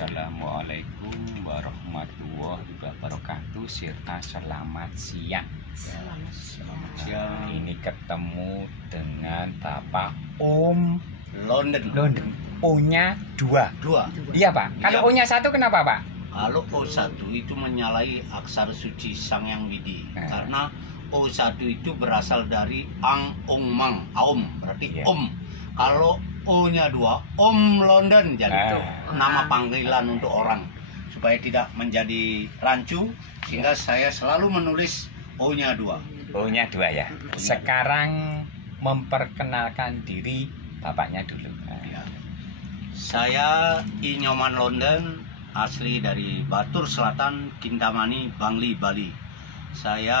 Assalamualaikum warahmatullahi wabarakatuh, serta selamat siang. Selamat siang. Ini ketemu dengan Bapak Om London. O-nya 2. Iya Pak. Kalau Iya. O-nya 1 kenapa Pak? Kalau O1 itu menyalahi aksara suci Sang Yang Widi. Karena O1 itu berasal dari Ang Ong Mang, Aom, berarti Iya. Om. Kalau O-nya 2, Om London, jadi itu nama panggilan untuk orang supaya tidak menjadi rancu, sehingga saya selalu menulis O-nya 2. O-nya 2 ya. Sekarang memperkenalkan diri bapaknya dulu. Ya. Saya Inyoman London, asli dari Batur Selatan, Kintamani, Bangli, Bali. Saya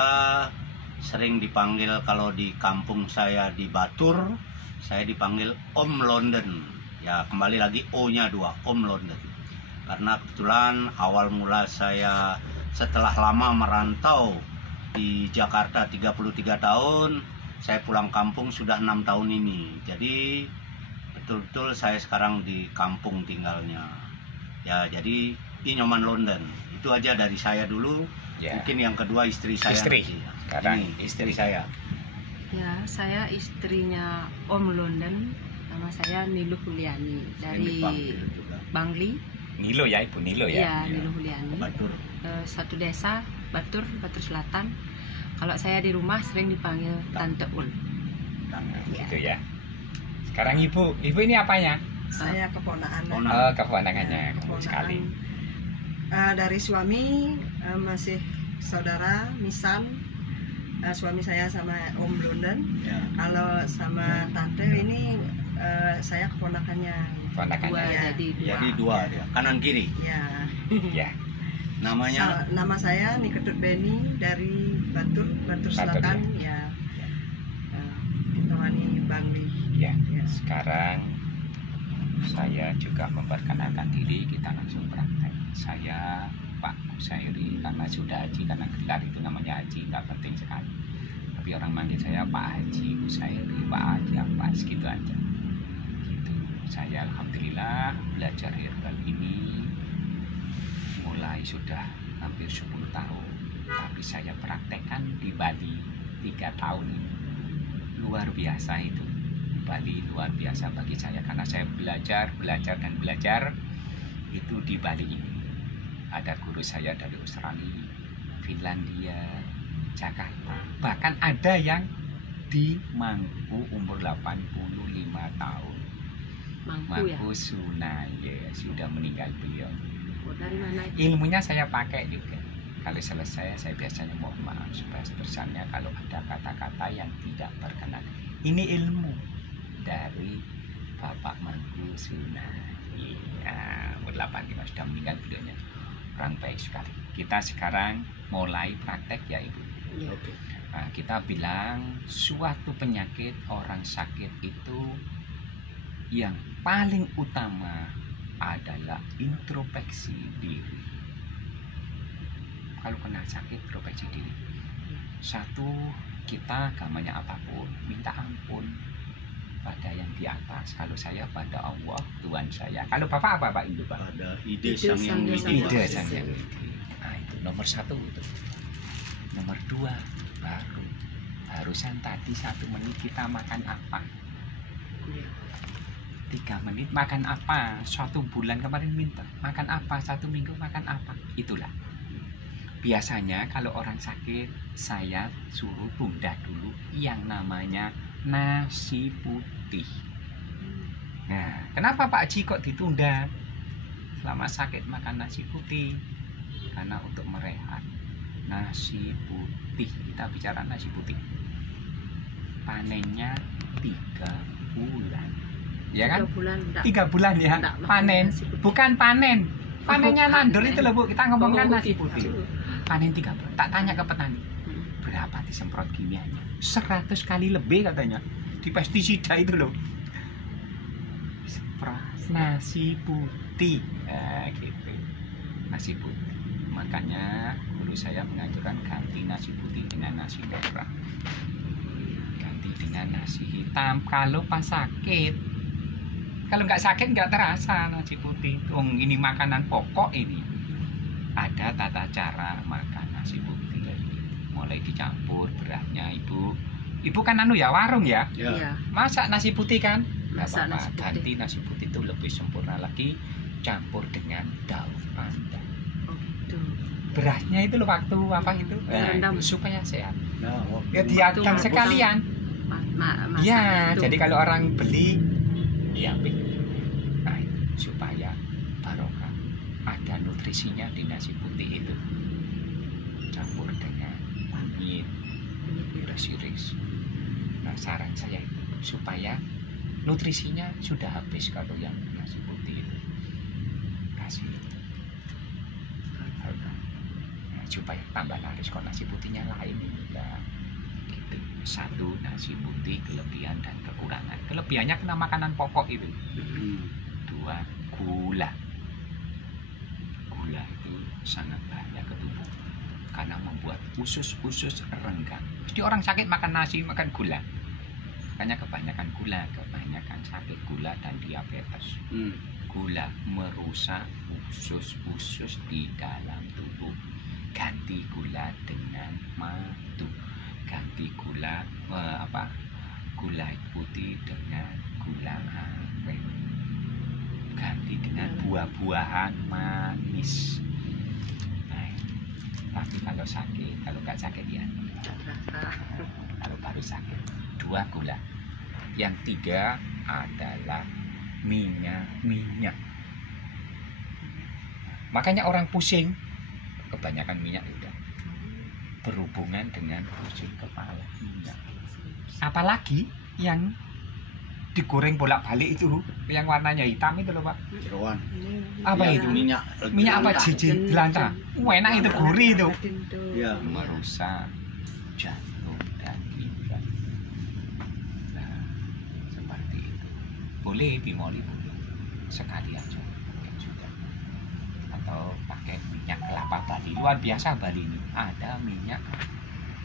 sering dipanggil kalau di kampung saya di Batur, saya dipanggil Om London. Ya, kembali lagi O-nya 2, Om London. Karena kebetulan awal mula saya setelah lama merantau di Jakarta 33 tahun, saya pulang kampung sudah 6 tahun ini. Jadi betul-betul saya sekarang di kampung tinggalnya. Ya, jadi Inyoman London. Itu aja dari saya dulu. Ya. Mungkin yang kedua istri saya. Sekarang ini istri saya. Ya, saya istrinya Om London. Nama saya Niluh Huliani dari Bangli. Nilo ya, Ibu Nilo ya. Iya, Niluh Huliani. Batur. Satu desa, Batur Selatan. Kalau saya di rumah sering dipanggil Tante Ul. Gitu ya. Sekarang Ibu ini apanya? Saya keponakan. Oh, keponakannya. Keren sekali. Dari suami masih saudara Misan. Suami saya sama Om London. Ya. Kalau sama tante ini saya keponakannya. Keponakannya. Jadi dua dia, kanan kiri. Ya. Ya. Namanya Nama saya Niketut Beni dari Batur Selatan. Ya. Temani Bangli. Ya. Ya. Sekarang saya juga memperkenalkan diri, kita langsung praktek. Saya Pak Kusairi, karena sudah Haji, karena gelar itu namanya Haji, nggak penting sekali. Tapi orang manggil saya Pak Haji Kusairi, Pak Haji apa, segitu aja. Gitu. Saya alhamdulillah belajar herbal ini mulai sudah hampir 10 tahun. Tapi saya praktekkan di Bali 3 tahun ini. Luar biasa itu. Bali luar biasa bagi saya karena saya belajar itu di Bali ini. Ada guru saya dari Australia, Finlandia, Jakarta, bahkan ada yang di Mangku umur 85 tahun. Mangku Sunaya, sudah meninggal beliau. Dari mana? Ilmunya saya pakai juga. Kalau selesai saya biasanya mohon maaf supaya sebesarnya kalau ada kata-kata yang tidak berkenan. Ini ilmu dari Bapak Mangku Sunaya. Umur 85 sudah meninggal beliaunya. Orang baik sekali. Kita sekarang mulai praktek ya Ibu. Ya. Nah, kita bilang suatu penyakit orang sakit itu yang paling utama adalah introspeksi diri. Kalau kena sakit, introspeksi diri. Satu, kita agamanya apapun, minta ampun pada yang di atas. Kalau saya pada Allah, Tuhan saya. Kalau Bapak apa Pak Ibu Pak? ada ide Sang Yang Widi. Ide Sang Yang Widi. Nah itu nomor 1 itu. Nomor 2 baru barusan tadi 1 menit kita makan apa? 3 menit makan apa? 1 bulan kemarin minta makan apa? 1 minggu makan apa? Itulah. Biasanya kalau orang sakit saya suruh tunda dulu yang namanya nasi putih. Nah, kenapa Pak Haji kok ditunda? Selama sakit makan nasi putih karena untuk merehat. Nasi putih, kita bicara nasi putih. Panennya 3 bulan. Ya kan? 3 bulan ya. Panen, bukan panen. Panennya nandur itu loh Bu, kita ngomongkan nasi putih. Panen 3 bulan. Tak tanya ke petani. Berapa disemprot kimianya? 100 kali lebih katanya. Di pestisida itu loh. Nasi putih. Nah, gitu. Nasi putih. Makanya guru saya mengajarkan ganti nasi putih dengan nasi merah. Ganti dengan nasi hitam kalau pas sakit. Kalau nggak sakit nggak terasa nasi putih. Ini makanan pokok ini. Ada tata cara makan nasi putih. Mulai dicampur berasnya ibu. Ibu kan ya warung ya. Iya. Masak nasi putih kan? Nggak Masak apa-apa. nasi putih. Ganti nasi putih itu lebih sempurna lagi. Campur dengan daun pandan. Oh gitu. Berasnya itu loh waktu apa itu? Direndam. Supaya sehat. Nah, Ya diadang Waktu sekalian. Masaknya Iya, itu. jadi kalau orang beli diambil. Nah, itu supaya barokah. Ada nutrisinya di nasi putih itu. Campur dengan kunyit, iris. Nah, saran saya itu supaya nutrisinya sudah habis kalau yang nasi putih itu. Kasih. Nah, supaya tambah laris kok nasi putihnya lain enggak. Gitu. Satu, nasi putih kelebihan dan kekurangan. Kelebihannya kena makanan pokok itu. Dua, gula. Gula itu sangat bahaya ke tubuh karena membuat usus-usus renggang. Jadi orang sakit makan nasi, makan gula. Makanya kebanyakan gula, kebanyakan sakit gula dan diabetes. Gula merusak usus-usus di dalam tubuh. Ganti gula dengan madu. Ganti gula gula putih dengan gula aren. Ganti dengan buah-buahan manis. Nah, tapi kalau sakit, kalau nggak sakit ya. Kalau baru sakit, 2 gula. Yang 3 adalah minyak. Makanya orang pusing, kebanyakan minyak udah berhubungan dengan pusing kepala minyak. Apalagi yang digoreng bolak-balik itu, yang warnanya hitam itu loh Pak. Jeroan. Apa Ya, itu? Minyak Apa jelantah. jijik jelantah? Enak itu, gurih itu. Ya. Merusak jantung dan ginjal. Nah, seperti itu. Boleh bimoli boleh. Sekali aja mungkin sudah. Atau pakai minyak kelapa Bali. Luar biasa Bali ini. Ada minyak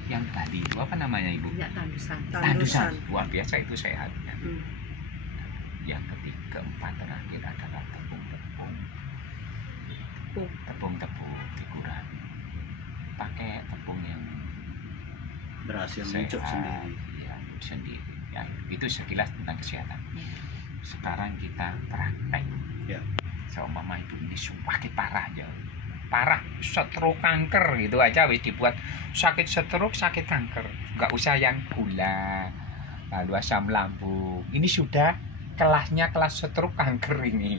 yang Bali itu apa namanya Ibu? Minyak tandusan. Tandusan. Luar biasa itu sehatnya. Hmm. Yang ketiga, keempat terakhir adalah tepung-tepung. Tepung-tepung dikurangi. Pakai tepung yang Beras yang sehat, muncul sendiri. ya, sendiri. Ya, itu sekilas tentang kesehatan. Ya. Sekarang kita praktek. Ya. Seumpama ibu ini sakit parah ya. Parah, stroke, kanker gitu aja wis dibuat sakit stroke, sakit kanker. Enggak usah yang gula, lalu asam lambung. Ini sudah kelasnya kelas stroke kanker ini.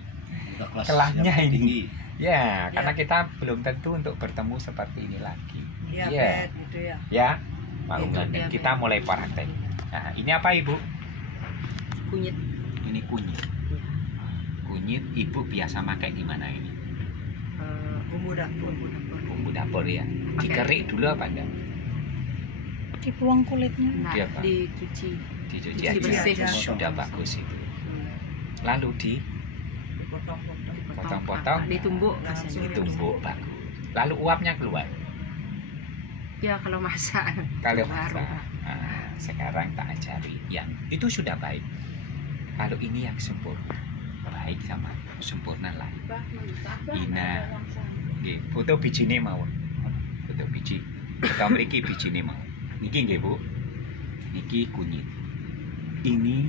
Udah kelas Kelasnya yang ini. tinggi. Ya, karena kita belum tentu untuk bertemu seperti ini lagi. Iya, Ya. gitu ya. Ya, maklum Itu nanti dia, kita mulai praktek. Nah, ini apa Ibu? Kunyit. Ini kunyit. Kunyit Ibu biasa pakai di mana ini? Bumbu dapur. Bumbu dapur ya. Dikerik dulu apa enggak? Dibuang kulitnya. Nah, Iya, Pak. dicuci. Dicuci Cuci bersih. aja. Sudah bagus itu. Lalu Dipotong-potong. Potong-potong. Ditumbuk Langsung biasanya. ditumbuk bagus. Lalu uapnya keluar. Ya kalau masak. Kalau baru. masak. Nah, sekarang tak ajari yang itu sudah baik. Kalau ini yang sempurna, baik sama sempurna lah. Ina, nggih, foto bijine mawon. Foto biji. Kita mriki bijine mawon. Niki nggih Bu. Niki kunyit. Ini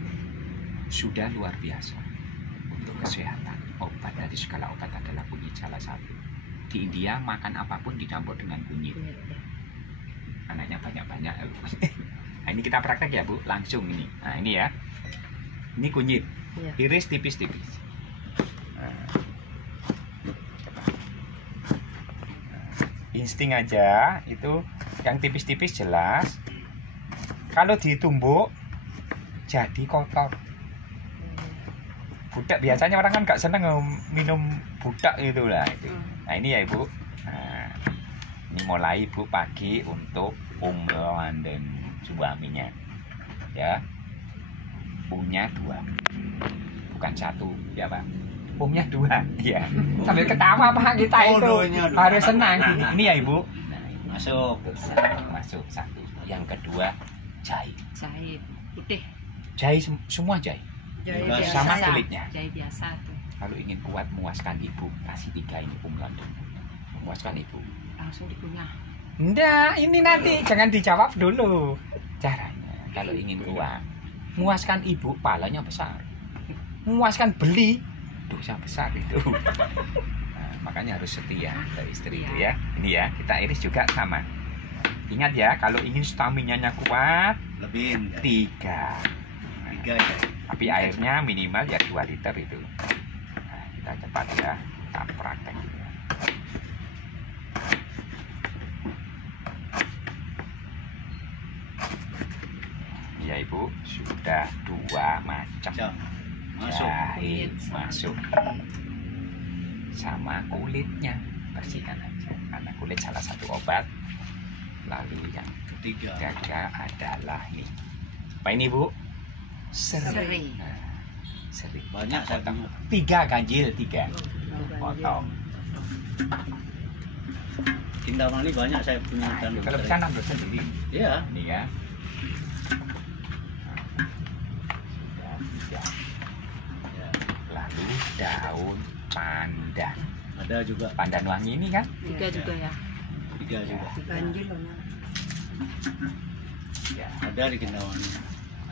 sudah luar biasa untuk kesehatan. Obat dari segala obat adalah kunyit salah satu. Di India makan apapun dicampur dengan kunyit. Kunyit, ya. Anaknya banyak-banyak. Nah, ini kita praktek ya Bu, langsung ini. Nah ini ya. Ini kunyit. Iya. Iris tipis-tipis. Nah, coba. Insting aja itu yang tipis-tipis jelas. Kalau ditumbuk jadi kotor. Budak biasanya orang kan nggak seneng minum budak itu lah itu. Nah ini ya Ibu. Nah, ini mulai Ibu pagi untuk London suaminya. Ya. Punya 2. Bukan 1, ya Pak. Punya 2, ya. Sambil ketawa Pak kita itu. Dua-duanya. Harus senang. Ini ya Ibu. Nah, ini Masuk. masuk 1. Yang kedua jahe. Jahe putih. Jahe semua jahe. Jahe Juga biasa. sama kulitnya. Jahe biasa tuh. Kalau ingin kuat muaskan ibu, kasih 3 ini London. Memuaskan ibu. Langsung dikunyah. Enggak, ini nanti jangan dijawab dulu. Caranya kalau ingin kuat, muaskan ibu, palanya besar. Muaskan beli, dosa besar itu. Nah, makanya harus setia ke istri itu ya. Ini ya, kita iris juga sama. Ingat ya, kalau ingin stamina-nya kuat, Lebihin. 3. 3 ya. Tapi airnya minimal ya 2 liter itu. Nah, kita cepat ya, kita praktek. Ya ibu, sudah 2 macam Jam. Masuk. jahe masuk sama kulitnya, bersihkan aja karena kulit salah satu obat. Lalu yang Ketiga. adalah ini apa ini bu? Serai. Nah, seri. Banyak saya potong. punya. 3 ganjil 3 potong. Kintamani banyak saya punya. Nah, Dan itu kalau bisa ambil sendiri Iya. ini ya. Ya. Ya. Lalu daun pandan. Ada juga. Pandan wangi ini kan? 3 juga ya. 3 juga. Banjir loh. Nak. Ya. Ada di Kintamani.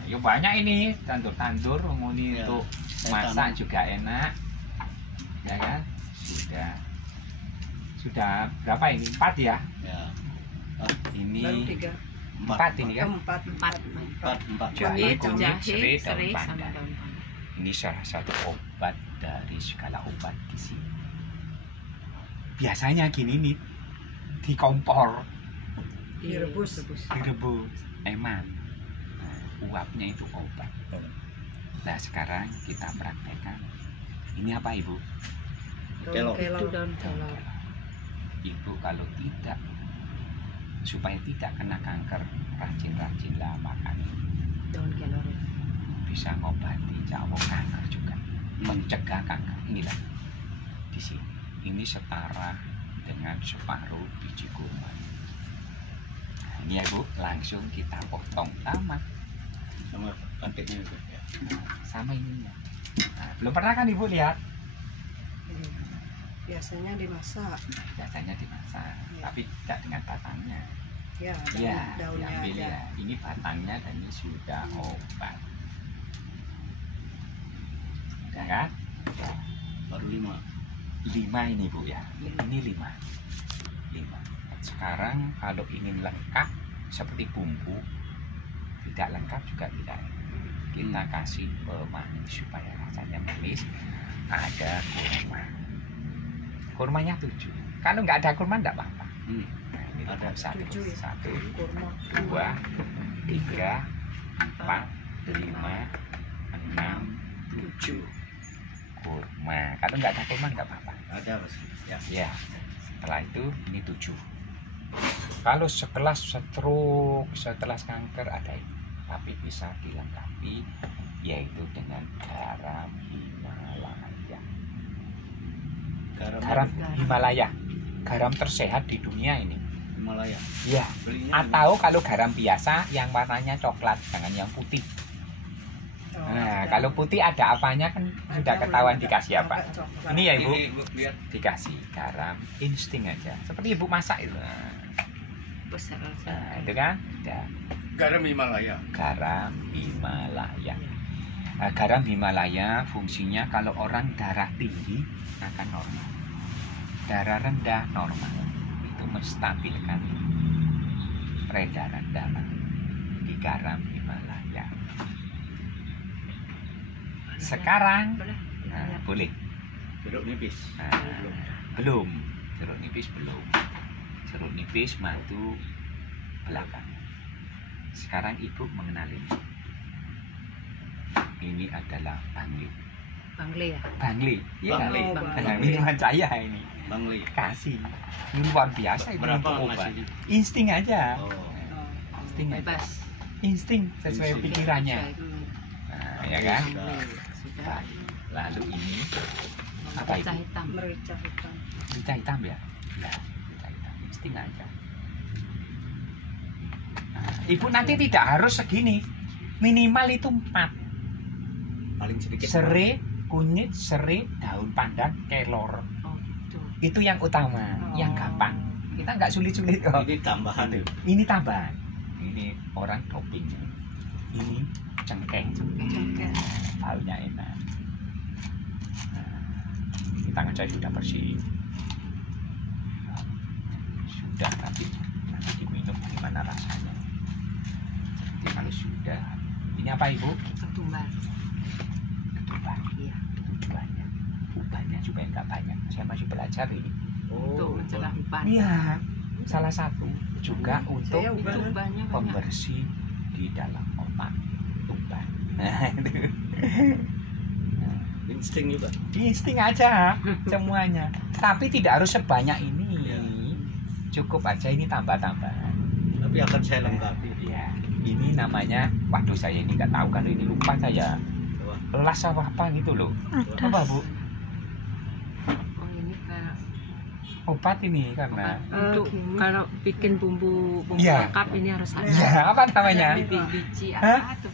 Yuk banyak ini tandur-tandur ini Ya, untuk saya masak tanam. juga enak. Ya kan? Sudah berapa ini? 4 ya? Ya. Ini Baru 3. 4 ini kan? 4. 4. Jahe, Kunyit, kunyit, jahe, serai, daun serai, sama pandan. daun pandan. Ini salah satu obat dari segala obat gizi. Biasanya gini nih, di kompor, Direbus. direbus, emang. Nah, uapnya itu obat. Nah sekarang kita praktekkan. Ini apa ibu? Kelor. Itu daun kelor. Ibu kalau tidak, supaya tidak kena kanker, rajin-rajinlah makan ini. Daun kelor. Bisa ngobati cawok kanker juga, mencegah kanker. Inilah di sini. Ini setara dengan separuh biji kurma. Nah, ini ya bu, langsung kita potong sama Sama kanteknya itu. Ya. sama ininya. Nah, belum pernah kan ibu lihat? Biasanya dimasak. Biasanya dimasak, tapi tidak dengan batangnya. Ya, Ya, daunnya diambil aja. ya. Ini batangnya dan ini sudah obat. Udah kan? Baru 5. 5 ini bu ya. Ini 5. Sekarang kalau ingin lengkap seperti bumbu, tidak lengkap juga tidak. Kita kasih pemanis supaya rasanya manis. Ada kurma. Kurmanya 7. Kalau nggak ada kurma nggak apa-apa. Nah, ini Ada 1, 7 ya. 1, Kurma. 2, 3, 4, 5, 6, 7 kurma. Kalau nggak ada kurma nggak apa-apa. Ada pasti. Ya. Ya, setelah itu ini 7. Kalau setelah stroke, setelah kanker ada ini, tapi bisa dilengkapi yaitu dengan garam Himalaya. Garam Himalaya, garam tersehat di dunia ini. Himalaya. Ya. Belinya Atau kalau garam biasa yang warnanya coklat, jangan yang putih. Oh, Nah, ada. kalau putih ada apanya kan sudah Ada, ketahuan ada. dikasih apa. Coklat. Ini ya di- ibu, lihat. dikasih garam insting aja, seperti ibu masak itu. Besar. Nah, itu kan, ada Garam Himalaya. garam Himalaya. Nah, garam Himalaya fungsinya kalau orang darah tinggi akan normal, darah rendah normal. Itu menstabilkan peredaran darah di garam Himalaya. Sekarang Boleh. nah, boleh. Jeruk nipis. Nah, Belum. belum, jeruk nipis belum. Jeruk nipis madu belakang. Sekarang ibu mengenali. Ini adalah bangli. Bangli ya. Bangli, iya. Bangli. Nah, minuman saya ini Bangli. kasih. Ini luar biasa itu Berapa untuk obat. ngasihnya? Insting aja. Oh. Insting aja. Bebas. Insting sesuai Insting. pikirannya. Hmm. Nah, ya kan? Bangli. Sudah. Lalu ini apa Merica itu? hitam. Merica hitam. Merica hitam ya? Ya, merica hitam. Insting aja. Nah, ibu nanti tidak harus segini. Minimal itu 4. paling sedikit. Serai, kunyit, serai, daun pandan, kelor. Oh gitu. Itu yang utama, yang gampang. Kita nggak sulit-sulit kok. Ini tambahan Itu. ya. Ini tambahan. Ini orang topping. Ini cengkeh. Cengkeh. Baunya enak. Nah, ini tangan saya sudah bersih. Sudah, tapi nanti diminum gimana rasanya. Jadi kalau sudah, ini apa Ibu? Ketumbar. Ketumbar. Iya. Tujuannya, ubahnya supaya nggak banyak. Saya masih belajar ini. Untuk mencegah uban. Iya, salah satu juga untuk Saya uban. Ubannya banyak. pembersih di dalam otak uban. Nah, itu. Insting juga. Insting aja semuanya. Tapi tidak harus sebanyak ini. Iya. Cukup aja ini tambah-tambahan. Tapi akan saya lengkapi. Iya. Ini namanya, waduh saya ini nggak tahu kalau ini lupa saya. Coba. Las apa gitu loh. Apa Bu? Oh ini kayak Obat ini karena. untuk kalau bikin bumbu Iya. lengkap ini harus ada. Iya, apa namanya? Biji Hah? apa tuh?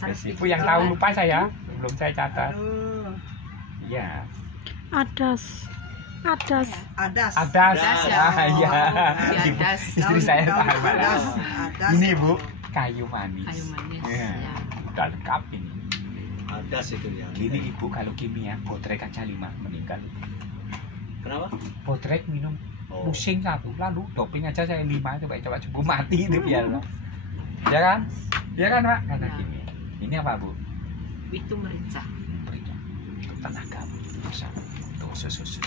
Ibu yang tahu lupa saya, belum saya catat. Aduh, Iya. Adas. Adas. adas. Adas. Adas ya. Ah, iya. Oh, Ibu, adas. istri saya Daun tahu malah. adas. Adas. Ini Bu, kayu manis. Kayu manis. Iya. Ya. Udah lengkap ini. Ada sih itu ya. Ini Ibu kalau kimia, botrek aja 5 meninggal. Kenapa? Botrek minum Oh. pusing 1, lalu doping aja saya 5, coba coba mati itu biar loh. Ya kan? Ya kan Pak? Karena Ya. kimia. Ini apa Bu? Itu merica. Berikan tenaga bisa untuk usus.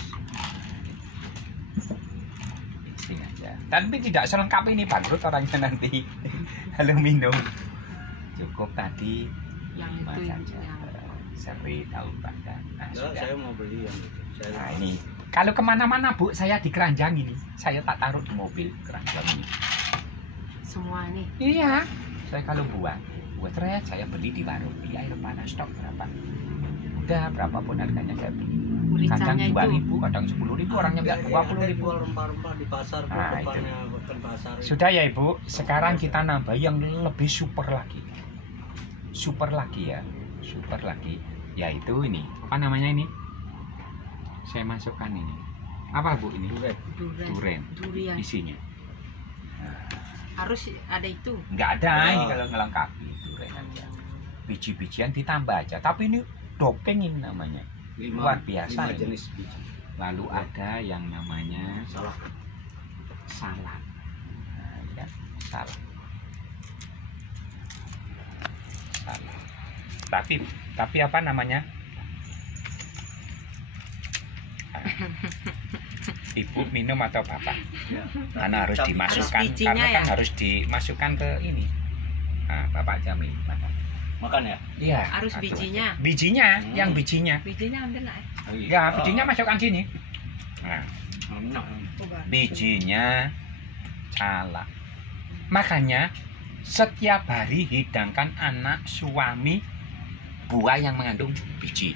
Insting aja. Tapi tidak selengkap ini bangkrut orangnya nanti. Kalau minum cukup tadi Yang 5 itu saja. yang Seri daun pandan. Nah, Enggak, sudah. saya mau beli yang itu. Nah ini kalau kemana-mana Bu, saya di keranjang ini. Saya tak taruh di mobil keranjang ini. semua nih. Iya. Saya kalau buat saya beli di warung, beli air panas stok berapa. Udah berapapun harganya saya beli. Kadang Mericanya 2.000, itu kadang 10.000, orangnya bilang 20.000. Jual rempah-rempah di pasar tuh, Nah, depannya bukan pasar. Sudah ya Ibu, sekarang kita nambah yang lebih super lagi. Super lagi ya. Super lagi. Yaitu ini. Apa namanya ini? Saya masukkan ini. Apa Bu ini? Duren. durian. Isinya. Harus ada itu. Enggak ada ini Oh. kalau ngelengkapi duren aja. Biji-bijian ditambah aja. Tapi ini doping ini namanya. Luar biasa 5 ini. jenis biji. Lalu ada yang namanya Salah. salad. Nah, ya, salad. Salad. Tapi apa namanya? Ibu minum atau Bapak? Ya. Karena harus dimasukkan, Harus bijinya karena kan ya? harus dimasukkan ke ini. Nah, Bapak Jamil makan. Makan ya? Iya. Harus aduh, bijinya. aduh. Bijinya, yang bijinya. Bijinya ambil lah. Ya, bijinya masukkan sini. Nah, Enak. bijinya cala. Makanya setiap hari hidangkan anak suami buah yang mengandung biji.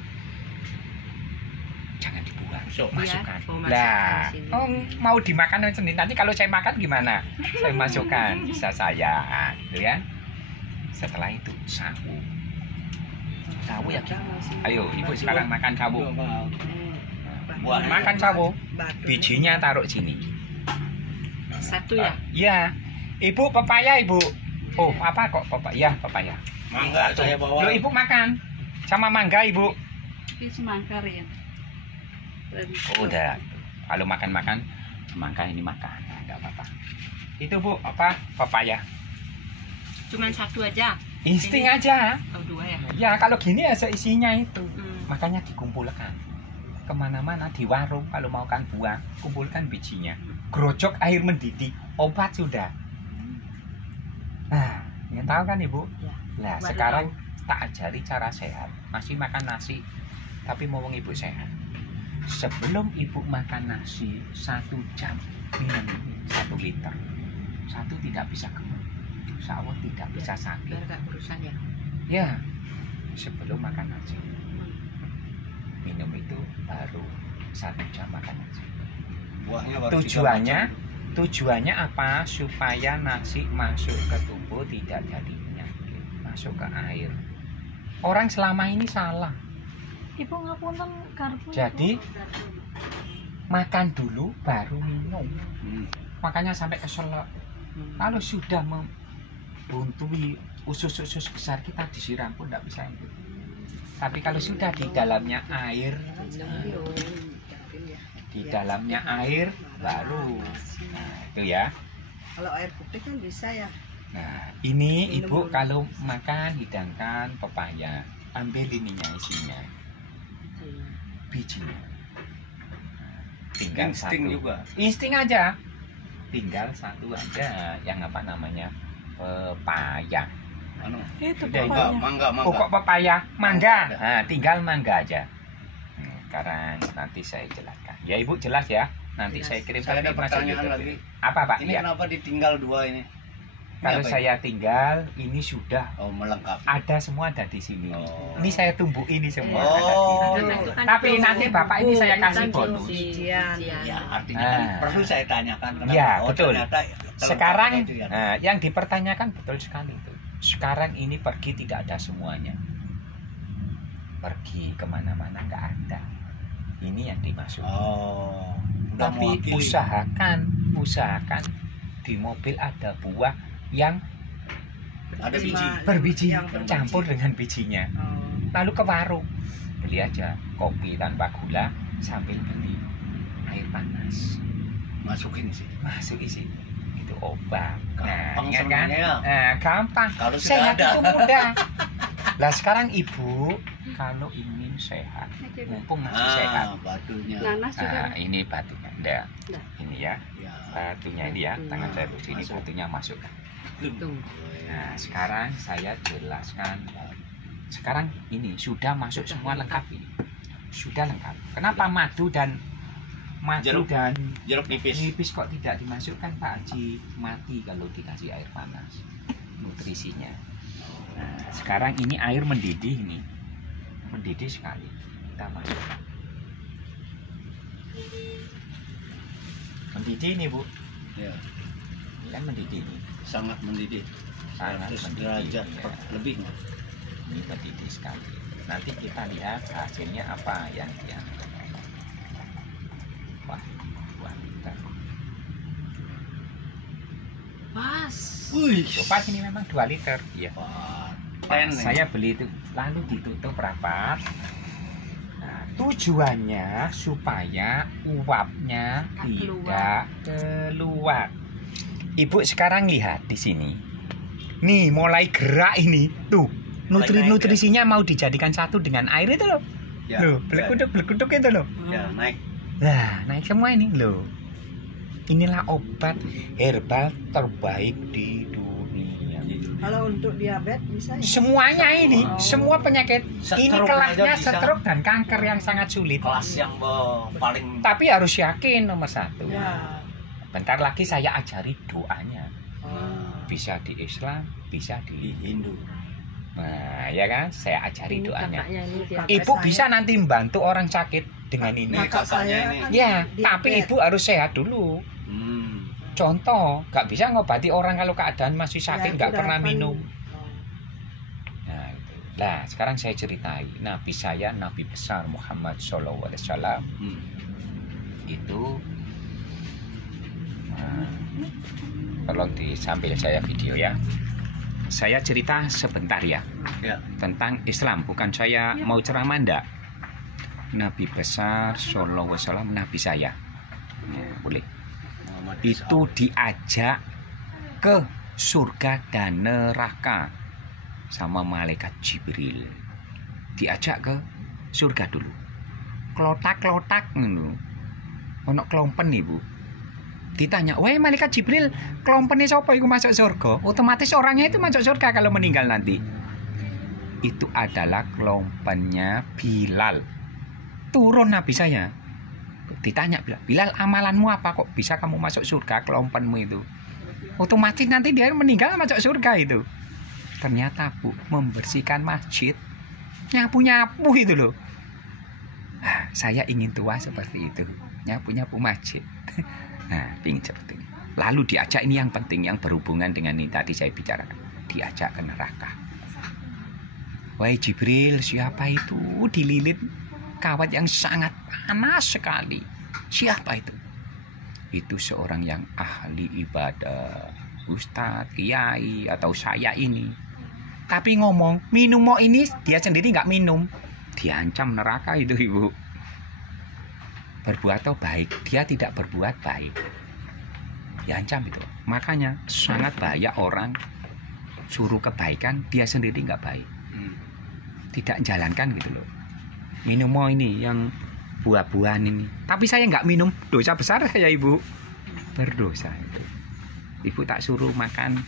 Jangan dibuang, masukkan. mau Lah, masukkan sini. oh, mau dimakan sendiri. Nanti kalau saya makan gimana? Saya masukkan, bisa saya, gitu ya. Setelah itu sawu. Sawu ya. Ayo, Ibu sekarang makan sawu. Buah. Makan sawu. Bijinya taruh sini. Satu ya. Iya. Ibu pepaya, Ibu. Oh, apa kok pepaya? Pepaya. Mangga saya bawa. Loh, Ibu makan sama mangga, Ibu. Ini semangka ya. Oh, udah. Kalau makan-makan, semangka ini makan. Enggak apa-apa. Itu Bu, apa? Pepaya. Cuman satu aja. Insting aja. Oh, dua ya. Ya, kalau gini ya seisinya itu. Hmm. Makanya dikumpulkan. Kemana-mana di warung kalau mau kan buah, kumpulkan bijinya. Grojok air mendidih, obat sudah. Nah, ingin tahu kan Ibu? Ya. Nah, Baru sekarang tak ajari cara sehat. Masih makan nasi, tapi mau Ibu sehat. Sebelum Ibu makan nasi 1 jam, minum 1 liter. 1 tidak bisa gemuk, insya Allah tidak bisa sakit. Biar gak berusan ya. Ya, sebelum makan nasi minum itu baru 1 jam makan nasi. Buahnya baru Tujuannya apa? Supaya nasi masuk ke tubuh tidak jadi penyakit, masuk ke air. Orang selama ini salah. Ibu ngapunten garpu. Jadi makan dulu baru minum. Makanya sampai keselak. Kalau sudah membuntui usus-usus besar kita disiram pun tidak bisa hidup. Tapi kalau sudah di dalamnya air, di dalamnya air baru. Nah, itu ya. Kalau air putih kan bisa ya. Nah, ini ibu kalau makan hidangkan pepaya, ambil ininya isinya, bijinya. Tinggal Insting satu. juga. Insting aja. Tinggal satu aja yang apa namanya? Pepaya. Anu, Itu Udah, pokoknya. mangga. Pokok pepaya, mangga. Nah, tinggal mangga aja. Sekarang nanti saya jelaskan. Ya ibu jelas ya. Nanti Jelas. saya kirim Saya ada ke masuk pertanyaan YouTube. lagi. Apa pak? Ini Ya. kenapa ditinggal 2 ini? Kalau Ini apa saya tinggal, ini sudah Oh, melengkapi. ada semua ada di sini. Oh. Ini saya tumbuh ini semua. Oh. Ada di sini. Nah, itu kan Tapi itu nanti bapak ini saya kasih bukan bonus. bijian. Ya, artinya kan Ah. perlu saya tanyakan kenapa. Ya, Oh, betul. ternyata Sekarang kelengkapannya itu ya. nah, yang dipertanyakan betul sekali itu. Sekarang ini pergi tidak ada semuanya. Pergi kemana-mana nggak ada. Ini yang dimaksud. Oh. Udah Tapi mewakili. usahakan di mobil ada buah yang Ada biji. berbiji Yang berbiji. campur dengan bijinya. Oh. Lalu ke warung beli aja kopi tanpa gula sambil beli air panas, Masukin sih. masuk isi itu obat. Gampang Ingat kan? semuanya ya. Nah, gampang. Kalau sudah Sehat ada. itu mudah. Lah sekarang ibu kalau ingin sehat, mumpung masih sehat. Batunya. Nanas juga. Nah, ini batunya, enggak. Enggak. Ini ya, Ya. batunya ini ya. Tangan saya di sini, Masuk. batunya masuk. Tuh. Nah, sekarang saya jelaskan. Sekarang ini sudah masuk Sudah semua lengkap. lengkap ini. Sudah lengkap. Kenapa madu dan Jeruk. dan Jeruk nipis. nipis kok tidak dimasukkan Pak Haji? Mati kalau dikasih air panas. Nutrisinya. Nah, sekarang ini air mendidih ini. Mendidih sekali. Kita masukkan. Mendidih ini, Bu. Ya, Ini kan mendidih ini. sangat mendidih. Sangat 100 mendidih. derajat Ya. lebih. Ini mendidih sekali. Nanti kita lihat hasilnya apa yang dia. Wah, 2 liter. Pas. Wih. Pas ini memang 2 liter. Iya. Wah, Pas ten nih. saya beli itu lalu ditutup rapat. Nah, tujuannya supaya uapnya Tak tidak keluar. Ibu sekarang lihat di sini. Nih mulai gerak ini. Tuh, nutrisinya mau dijadikan satu dengan air itu loh. Ya, Loh, ya, belekuduk itu loh. ya, naik. Nah, naik semua ini loh. Inilah obat herbal terbaik di dunia. Kalau untuk diabetes bisa ya? Semuanya ini, Oh. semua penyakit. Ini Stroke kelasnya aja bisa. stroke dan kanker yang sangat sulit. Kelas yang paling Tapi harus yakin nomor 1. Ya. Bentar lagi saya ajari doanya. Oh. Bisa di Islam, bisa di di Hindu. Nah, ya kan? Saya ajari Ini doanya. kakaknya ini dia. Kakak Ibu saya. bisa nanti membantu orang sakit dengan ini. Nih, Kakak kakaknya saya ini. kan Ya, tapi diabetes. ibu harus sehat dulu. Hmm. Contoh, nggak bisa ngobati orang kalau keadaan masih Ya, sakit, itu nggak udah pernah kan- minum. Oh. Nah, itu. Nah, sekarang saya ceritain. Nabi saya, Nabi besar Muhammad SAW Hmm. itu, nah, tolong disambil saya video ya. Saya cerita sebentar ya Ya. tentang Islam. Bukan saya mau ceramah enggak. Nabi besar SAW, Nabi saya. Ya, boleh. Muhammad Itu diajak ke surga dan neraka sama malaikat Jibril. Diajak ke surga dulu. Klotak-klotak ngono. Ono klompen ibu. Ditanya, "Wah, malaikat Jibril, klompene sapa iku masuk surga?" Otomatis orangnya itu masuk surga kalau meninggal nanti. Itu adalah klompennya Bilal. Turun Nabi saya. Ditanya Bilal, amalanmu apa kok bisa kamu masuk surga, kelompenmu itu? Otomatis nanti dia meninggal masuk surga itu. Ternyata Bu, membersihkan masjid, nyapu-nyapu itu loh. Nah, saya ingin tua seperti itu, nyapu-nyapu masjid. Nah, ingin seperti ini. Lalu diajak, ini yang penting, yang berhubungan dengan ini tadi saya bicarakan, diajak ke neraka. Wahai Jibril, siapa itu? Dililit kawat yang sangat panas sekali. Siapa itu? Itu seorang yang ahli ibadah, ustadz, kiai, atau saya ini. Tapi ngomong, minum mau ini, dia sendiri nggak minum. Diancam neraka itu, Ibu. Berbuat atau baik, dia tidak berbuat baik. Diancam itu. Makanya sangat bahaya orang suruh kebaikan, dia sendiri nggak baik. Tidak jalankan gitu loh. Minum mau ini yang buah-buahan ini. Tapi saya nggak minum, dosa besar saya, Ibu. Berdosa itu. Ibu tak suruh makan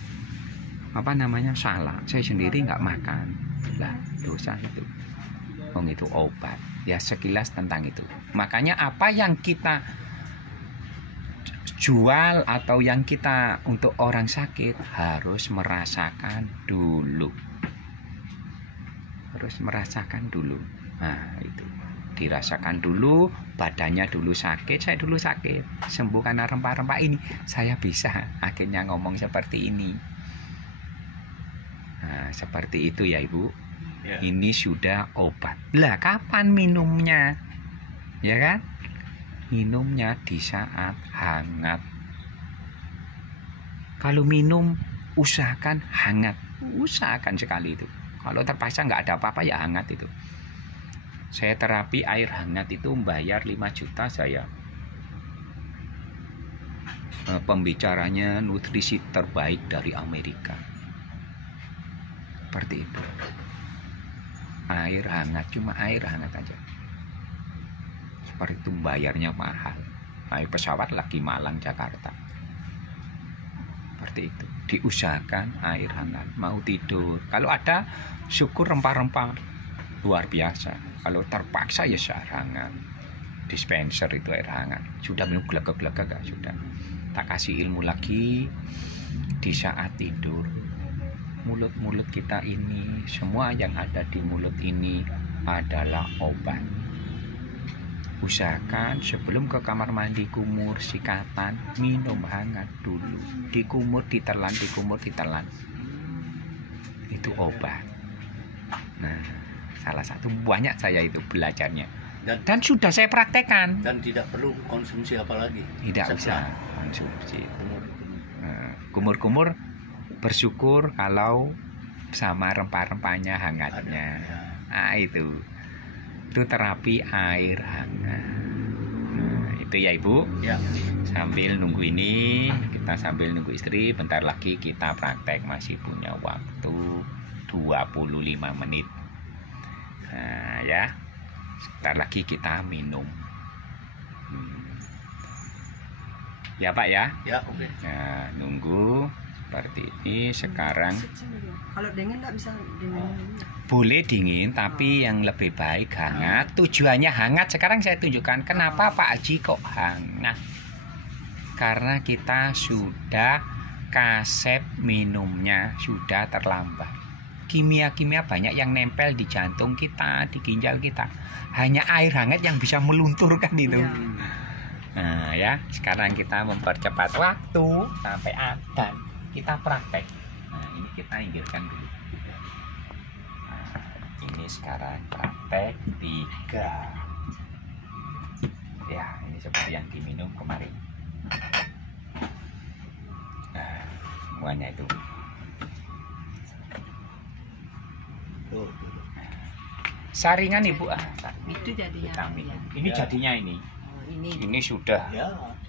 salah. Saya sendiri nggak makan. Lah, dosa itu. Itu obat. Ya sekilas tentang itu. Makanya apa yang kita jual atau yang kita untuk orang sakit harus merasakan dulu. Nah itu dirasakan dulu, badannya dulu sakit, saya dulu sakit, sembuh karena rempah-rempah ini, saya bisa akhirnya ngomong seperti ini. Nah seperti itu ya Ibu ya. Ini sudah obat. Lah kapan minumnya? Ya kan? Minumnya di saat hangat. Kalau minum usahakan hangat, usahakan sekali itu. Kalau terpaksa nggak ada apa-apa ya hangat itu. Saya terapi air hangat itu membayar 5 juta saya. Pembicaranya nutrisi terbaik dari Amerika. Seperti itu. Air hangat, cuma air hangat aja. Seperti itu bayarnya mahal. Naik pesawat lagi Malang Jakarta. Seperti itu. Diusahakan air hangat. Mau tidur, kalau ada syukur rempah-rempah luar biasa. Kalau terpaksa ya air hangat. Dispenser itu air hangat. Sudah minum glegek-glegek gak? Sudah. Tak kasih ilmu lagi di saat tidur. Mulut-mulut kita ini, semua yang ada di mulut ini adalah obat. Usahakan sebelum ke kamar mandi kumur sikatan, minum hangat dulu. Dikumur, ditelan, dikumur, ditelan. Itu obat. Nah, salah satu banyak saya itu belajarnya. Dan sudah saya praktekkan. Dan tidak perlu konsumsi apa lagi. Tidak usah konsumsi. Kumur-kumur bersyukur kalau sama rempah-rempahnya hangatnya. Nah, itu terapi air hangat. Nah, itu ya Ibu ya. Sambil nunggu ini, kita sambil nunggu istri, bentar lagi kita praktek, masih punya waktu 25 menit. Nah ya, sebentar lagi kita minum. Ya Pak ya. Ya oke. Nah, nunggu seperti ini sekarang. Kalau dingin nggak bisa diminum. Boleh dingin, tapi yang lebih baik hangat. Tujuannya hangat. Sekarang saya tunjukkan kenapa Pak Haji kok hangat. Karena kita sudah kasep minumnya, sudah terlambat. Kimia-kimia banyak yang nempel di jantung kita, di ginjal kita. Hanya air hangat yang bisa melunturkan itu. Nah ya, sekarang kita mempercepat waktu sampai adzan. Kita praktek. Nah ini kita inggirkan dulu. Nah, ini sekarang praktek 3. Ya, ini seperti yang diminum kemarin. Nah, semuanya itu. Saringan Ibu. Itu jadinya. Vitamin. Ini jadinya ini. Ini sudah.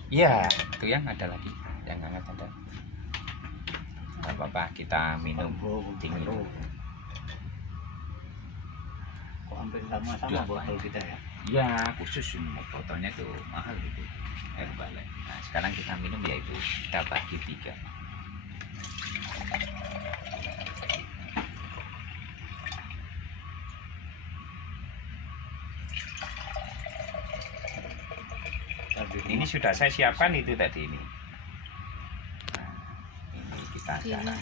Ya, itu yang ada lagi. Yang hangat ada. Gak apa-apa, kita minum dingin. Kok hampir sama-sama botol kita ya? Ya, khusus ini botolnya tuh mahal itu. Herbalife. Nah, sekarang kita minum yaitu kita bagi 3. Ini sudah saya siapkan itu tadi ini. Nah, ini kita sekarang.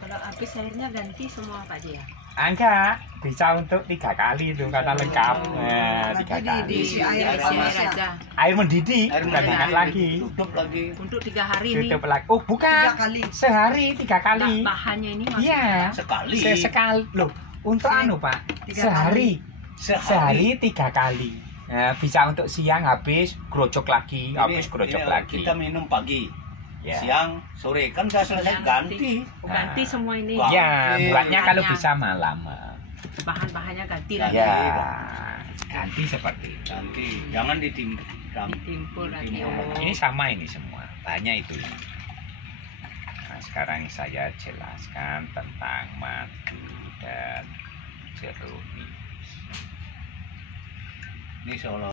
Kalau habis airnya ganti semua Pak Ji ya? Enggak, bisa untuk 3 kali itu kata lengkap. Nah, 3 kali. Diisi air aja. Air mendidih, bukan hangat lagi. Tutup lagi. Untuk 3 hari ini. Tutup lagi. Oh, bukan. 3 kali. Sehari 3 kali. Bahannya ini maksudnya. Iya. Sekali. Sekali. Loh, Untuk anu Pak, 3 sehari 3 kali. Nah, bisa untuk siang habis grojok lagi, habis grojok lagi. Kita minum pagi, Ya. siang, sore, kan sudah selesai ganti. Ganti semua ini. Wah. Ya, buatnya kalau Bahannya. bisa malam. Bahan-bahannya ganti lagi. Ya, ganti seperti itu. Ganti, jangan ditimpul. Ditimpul lagi. Ditimpul. Ini sama ini semua, banyak itu. Nah, sekarang saya jelaskan tentang madu dan jeruk nipis. Ini seolah